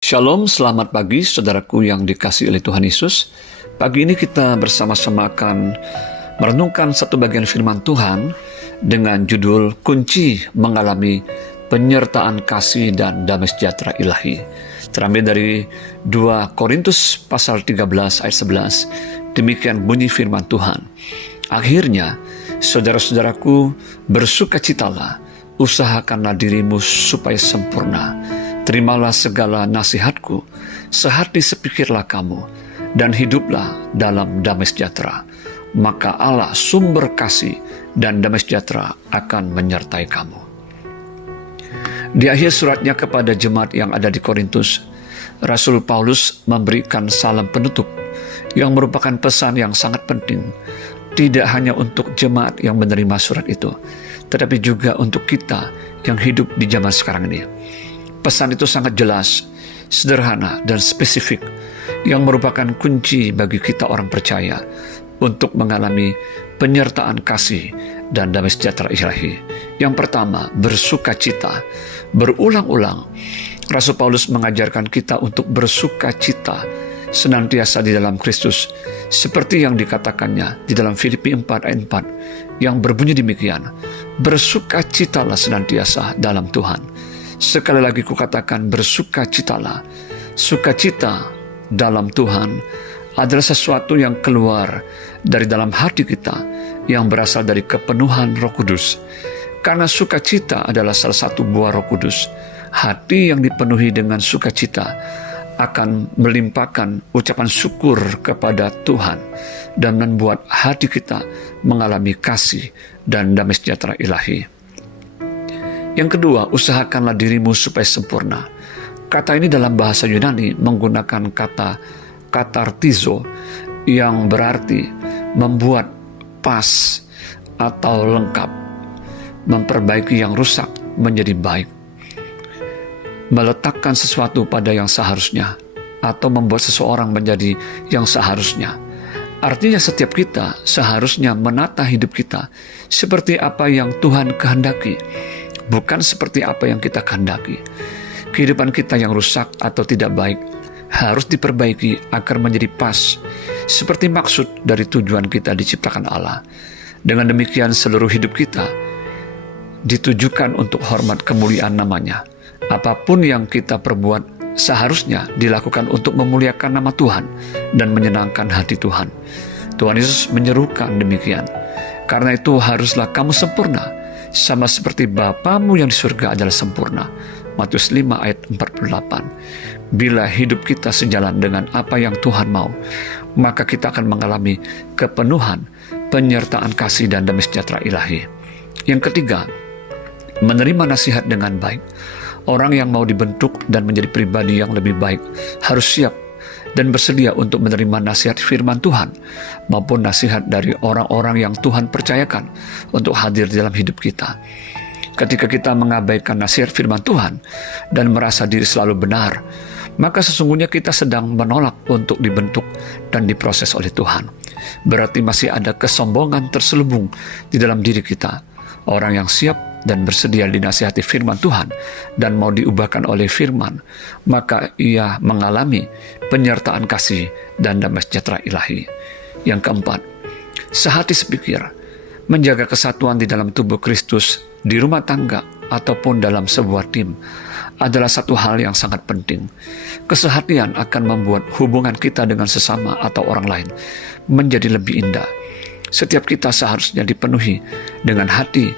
Shalom, selamat pagi saudaraku yang dikasihi oleh Tuhan Yesus. Pagi ini kita bersama-sama akan merenungkan satu bagian firman Tuhan dengan judul Kunci Mengalami Penyertaan Kasih dan Damai Sejahtera Ilahi. Terambil dari 2 Korintus pasal 13 ayat 11. Demikian bunyi firman Tuhan. Akhirnya, saudara-saudaraku, bersukacitalah, usahakanlah dirimu supaya sempurna. Terimalah segala nasihatku, sehati sepikirlah kamu, dan hiduplah dalam damai sejahtera. Maka Allah sumber kasih dan damai sejahtera akan menyertai kamu. Di akhir suratnya kepada jemaat yang ada di Korintus, Rasul Paulus memberikan salam penutup yang merupakan pesan yang sangat penting, tidak hanya untuk jemaat yang menerima surat itu, tetapi juga untuk kita yang hidup di zaman sekarang ini. Pesan itu sangat jelas, sederhana, dan spesifik, yang merupakan kunci bagi kita orang percaya untuk mengalami penyertaan kasih dan damai sejahtera ilahi. Yang pertama, bersukacita. Berulang-ulang, Rasul Paulus mengajarkan kita untuk bersukacita senantiasa di dalam Kristus, seperti yang dikatakannya di dalam Filipi 4 ayat 4, yang berbunyi demikian, bersukacitalah senantiasa dalam Tuhan. Sekali lagi kukatakan, bersukacitalah. Sukacita dalam Tuhan adalah sesuatu yang keluar dari dalam hati kita, yang berasal dari kepenuhan Roh Kudus. Karena sukacita adalah salah satu buah Roh Kudus. Hati yang dipenuhi dengan sukacita akan melimpahkan ucapan syukur kepada Tuhan dan membuat hati kita mengalami kasih dan damai sejahtera ilahi. Yang kedua, usahakanlah dirimu supaya sempurna. Kata ini dalam bahasa Yunani menggunakan kata katartizo yang berarti membuat pas atau lengkap, memperbaiki yang rusak menjadi baik, meletakkan sesuatu pada yang seharusnya, atau membuat seseorang menjadi yang seharusnya. Artinya setiap kita seharusnya menata hidup kita seperti apa yang Tuhan kehendaki, bukan seperti apa yang kita kehendaki. Kehidupan kita yang rusak atau tidak baik harus diperbaiki agar menjadi pas, seperti maksud dari tujuan kita diciptakan Allah. Dengan demikian seluruh hidup kita ditujukan untuk hormat kemuliaan namanya. Apapun yang kita perbuat seharusnya dilakukan untuk memuliakan nama Tuhan dan menyenangkan hati Tuhan. Tuhan Yesus menyerukan demikian. Karena itu haruslah kamu sempurna, sama seperti Bapamu yang di surga adalah sempurna. Matius 5 ayat 48. Bila hidup kita sejalan dengan apa yang Tuhan mau, maka kita akan mengalami kepenuhan, penyertaan kasih dan damai sejahtera ilahi. Yang ketiga, menerima nasihat dengan baik. Orang yang mau dibentuk dan menjadi pribadi yang lebih baik harus siap dan bersedia untuk menerima nasihat firman Tuhan maupun nasihat dari orang-orang yang Tuhan percayakan untuk hadir di dalam hidup kita. Ketika kita mengabaikan nasihat firman Tuhan dan merasa diri selalu benar, maka sesungguhnya kita sedang menolak untuk dibentuk dan diproses oleh Tuhan. Berarti masih ada kesombongan terselubung di dalam diri kita. Orang yang siap dan bersedia dinasihati firman Tuhan dan mau diubahkan oleh firman, maka ia mengalami penyertaan kasih dan damai sejahtera ilahi. Yang keempat, sehati sepikir. Menjaga kesatuan di dalam tubuh Kristus, di rumah tangga ataupun dalam sebuah tim adalah satu hal yang sangat penting. Kesehatian akan membuat hubungan kita dengan sesama atau orang lain menjadi lebih indah. Setiap kita seharusnya dipenuhi dengan hati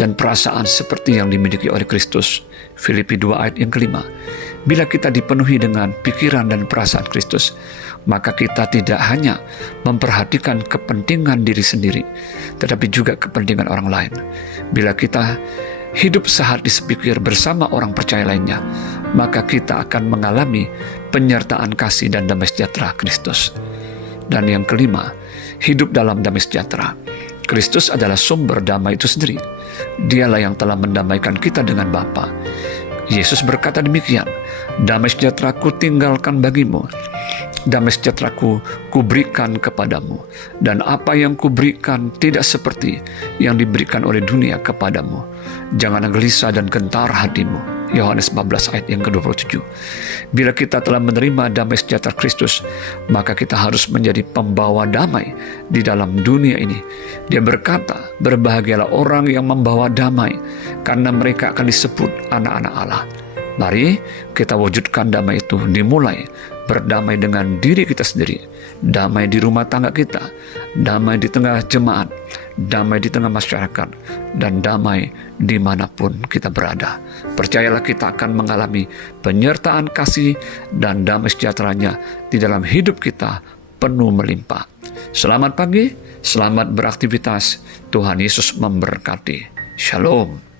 dan perasaan seperti yang dimiliki oleh Kristus. Filipi 2 ayat yang kelima. Bila kita dipenuhi dengan pikiran dan perasaan Kristus, maka kita tidak hanya memperhatikan kepentingan diri sendiri, tetapi juga kepentingan orang lain. Bila kita hidup sehati sepikir bersama orang percaya lainnya, maka kita akan mengalami penyertaan kasih dan damai sejahtera Kristus. Dan yang kelima, hidup dalam damai sejahtera. Kristus adalah sumber damai itu sendiri. Dialah yang telah mendamaikan kita dengan Bapa. Yesus berkata demikian, damai sejahtera ku tinggalkan bagimu, damai sejahtera ku berikan kepadamu, dan apa yang kuberikan tidak seperti yang diberikan oleh dunia kepadamu. Janganlah gelisah dan gentar hatimu. Yohanes 14 ayat yang ke-27. Bila kita telah menerima damai sejahtera Kristus, maka kita harus menjadi pembawa damai di dalam dunia ini. Dia berkata, berbahagialah orang yang membawa damai, karena mereka akan disebut anak-anak Allah. Mari kita wujudkan damai itu, dimulai berdamai dengan diri kita sendiri, damai di rumah tangga kita, damai di tengah jemaat, damai di tengah masyarakat, dan damai dimanapun kita berada. Percayalah, kita akan mengalami penyertaan kasih dan damai sejahteranya di dalam hidup kita penuh melimpah. Selamat pagi, selamat beraktivitas. Tuhan Yesus memberkati. Shalom.